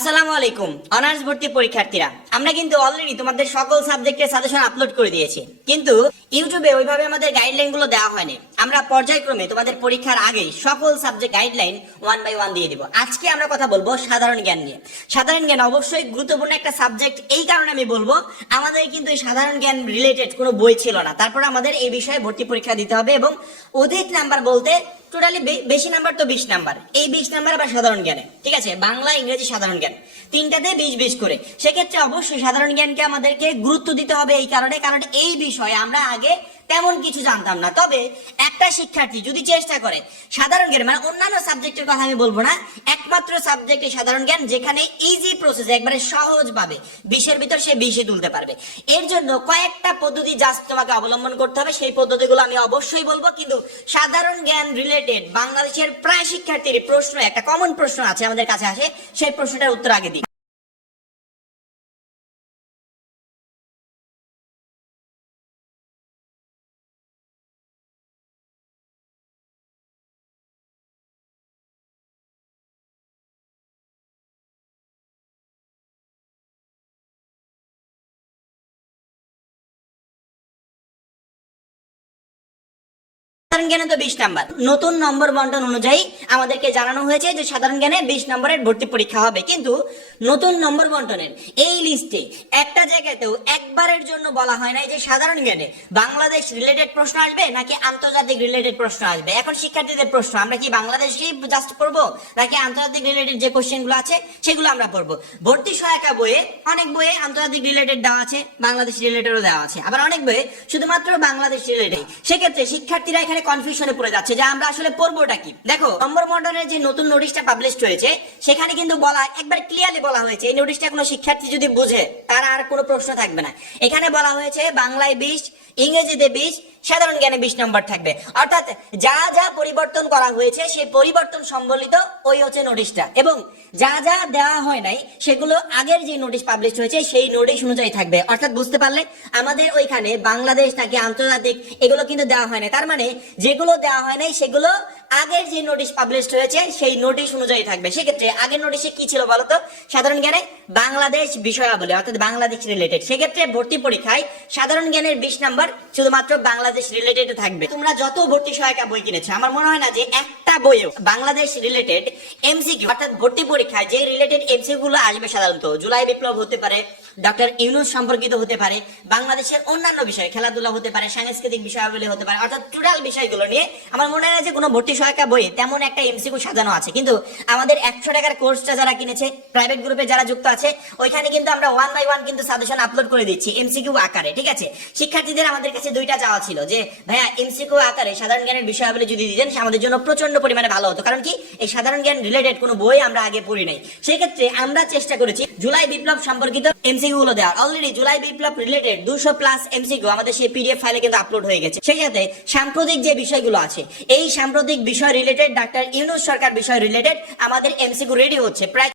আসসালামু আলাইকুম অনার্স ভর্তি পরীক্ষার্থীরা, আমরা কিন্তু অলরেডি তোমাদের সকল সাবজেক্টের সাজেশন আপলোড করে দিয়েছি, কিন্তু ইউটিউবে ওইভাবে আমাদের গাইডলাইন গুলো দেওয়া হয়নি। আমরা পর্যায়ক্রমে তোমাদের পরীক্ষার আগে সকল subject guideline one by one দিয়ে দিব। আজকে আমরা কথা বলবো সাধারণ জ্ঞান নিয়ে। সাধারণ জ্ঞান অবশ্যই গুরুত্বপূর্ণ একটা সাবজেক্ট, এই কারণে আমি বলবো আমাদের কিন্তু এই সাধারণ জ্ঞান রিলেটেড কোনো বই ছিল না, তারপর আমাদের এই বিষয়ে ভর্তি পরীক্ষা দিতে হবে এবং অধিক নাম্বার বলতে টোটালি বেশি নাম্বার তো 20 নাম্বার, এই 20 নাম্বার আবার সাধারণ জ্ঞানে, ঠিক আছে, বাংলা ইংরেজি সাধারণ জ্ঞান তিনটাতে 20-20 করে। সেক্ষেত্রে অবশ্যই সাধারণ জ্ঞানকে আমাদেরকে গুরুত্ব দিতে হবে এই কারণে, কারণ এই বিষয়ে আমরা আগে তেমন কিছু জানতাম না। তবে একটা শিক্ষার্থী যদি চেষ্টা করে সাধারণ জ্ঞান, মানে অন্যান্য সাবজেক্টের কথা আমি বলবো না, একমাত্র সাবজেক্টে সাধারণ জ্ঞান যেখানে ইজি প্রসেস একবারে সহজভাবে 20-এর ভিতর সে 20-ই তুলতে পারবে। এর জন্য কয়েকটা পদ্ধতি জাস্ট তোমাকে অবলম্বন করতে হবে, সেই পদ্ধতিগুলো আমি অবশ্যই বলবো। কিন্তু সাধারণ জ্ঞান রিলেটেড বাংলাদেশের প্রায় শিক্ষার্থীর প্রশ্ন, একটা কমন প্রশ্ন আছে আমাদের কাছে আসে, সেই প্রশ্নটার উত্তর আগে দিই। সাধারণ জ্ঞানে তো 20 নাম্বার, নতুন নম্বর বন্টন অনুযায়ী আমাদেরকে জানানো হয়েছে যে সাধারণ জ্ঞানে 20 নম্বরের ভর্তি পরীক্ষা হবে, কিন্তু নতুন নম্বর বন্টনের এই লিস্টে একটা জায়গাতেও একবারের জন্য বলা হয় নাই যে সাধারণ জ্ঞানে বাংলাদেশ রিলেটেড প্রশ্ন আসবে নাকি আন্তর্জাতিক রিলেটেড প্রশ্ন আসবে। এখন শিক্ষার্থীদের প্রশ্ন, আমরা কি বাংলাদেশই জাস্ট পড়বো নাকি আন্তর্জাতিক রিলেটেড যে কোশ্চেন গুলো আছে সেগুলো আমরা পড়বো। ভর্তি সহায়িকা বইয়ে অনেক বইয়ে আন্তর্জাতিক রিলেটেড দেওয়া আছে, বাংলাদেশ রিলেটেডও দেওয়া আছে, আবার অনেক বইয়ে শুধুমাত্র বাংলাদেশ রিলেটেড। সেক্ষেত্রে শিক্ষার্থীরা এখানে কনফিউশনে পড়ে যাচ্ছে যে আমরা আসলে পড়বোটা কি। দেখো, নম্বর মডেলের যে নতুন নোটিশটা পাবলিশ হয়েছে সেখানে কিন্তু বলা একবার ক্লিয়ারলি বলা হয়েছে, এই নোটিশটা কোনো শিক্ষার্থী যদি বুঝে তার আর কোনো প্রশ্ন থাকবে না। এখানে বলা হয়েছে বাংলায় 20, ইংরেজিতে 20, সাধারণ জ্ঞানে 20 নম্বর থাকবে। অর্থাৎ যা যা পরিবর্তন করা হয়েছে সেই পরিবর্তন সম্বলিত ওই হচ্ছে নোটিশটা, এবং যা যা দেওয়া হয় নাই সেগুলো আগের যে নোটিশ পাবলিশ হয়েছে সেই নোটিশ অনুযায়ী থাকবে। অর্থাৎ বুঝতে পারলে আমাদের ওইখানে বাংলাদেশ নাকি আন্তর্জাতিক এগুলো কিন্তু দেওয়া হয় না, তার মানে যেগুলো দেওয়া হয় নাই সেগুলো আগের যে নোটিশ পাবলিশ হয়েছে সেই নোটিশ অনুযায়ী থাকবে। সেক্ষেত্রে আগের নোটিশে কি ছিল বলতো, সাধারণ জ্ঞানে বাংলাদেশ বিষয়াবলী অর্থাৎ বাংলাদেশ রিলেটেড। সেক্ষেত্রে ভর্তি পরীক্ষায় সাধারণ জ্ঞানের 20 নাম্বার শুধুমাত্র বাংলাদেশ রিলেটেড থাকবে। তোমরা যত ভর্তি সহায়িকা বই কিনেছো, আমার মনে হয় না যে একটা বইও বাংলাদেশ রিলেটেড এমসিকিউ অর্থাৎ ভর্তি পরীক্ষায় যে রিলেটেড এমসিকিউ গুলো আসবে, সাধারণত জুলাই বিপ্লব হতে পারে, ডক্টর ইউনূস সম্পর্কিত হতে পারে, বাংলাদেশের অন্যান্য বিষয় খেলাধুলা হতে পারে, সাংস্কৃতিক বিষয়াবলী হতে পারে, অর্থাৎ টোটাল বিষয়গুলো নিয়ে আমার মনে হয় যে কোনো ভর্তি সহায়িকা বইয়ে তেমন একটা এমসিকিউ সাজানো আছে। কিন্তু আমাদের 100 টাকার কোর্সটা যারা কিনেছে, প্রাইভেট গ্রুপে যারা যুক্ত আছে, ওইখানে কিন্তু আমরা ওয়ান বাই ওয়ান কিন্তু সাজেশন আপলোড করে দিচ্ছি এমসিকিউ আকারে, ঠিক আছে। শিক্ষার্থীদের আমাদের কাছে দুইটা চাওয়া ছিল যে ভাইয়া এমসিকিউ আকারে সাধারণ জ্ঞানের বিষয়াবলী যদি দিতেন আমাদের জন্য প্রচন্ড পরিমাণে ভালো হতো, কারণ কি এই সাধারণ জ্ঞান রিলেটেড কোনো বই আমরা আগে পড়ি নাই। সেক্ষেত্রে আমরা চেষ্টা করেছি জুলাই বিপ্লব সম্পর্কিত এমসিকিউ গুলো দেওয়ার। অলরেডি জুলাই বিপ্লব রিলেটেড 200+ এমসিকিউ আমাদের সেই পিডিএফ ফাইলে কিন্তু আপলোড হয়ে গেছে। সেই সাথে সাম্প্রতিক যে বিষয়গুলো আছে, এই সাম্প্রতিক বিষয় রিলেটেড, ডাক্তার ইউনূস সরকার বিষয় রিলেটেড আমাদের এমসিকিউ রেডি হচ্ছে প্রায়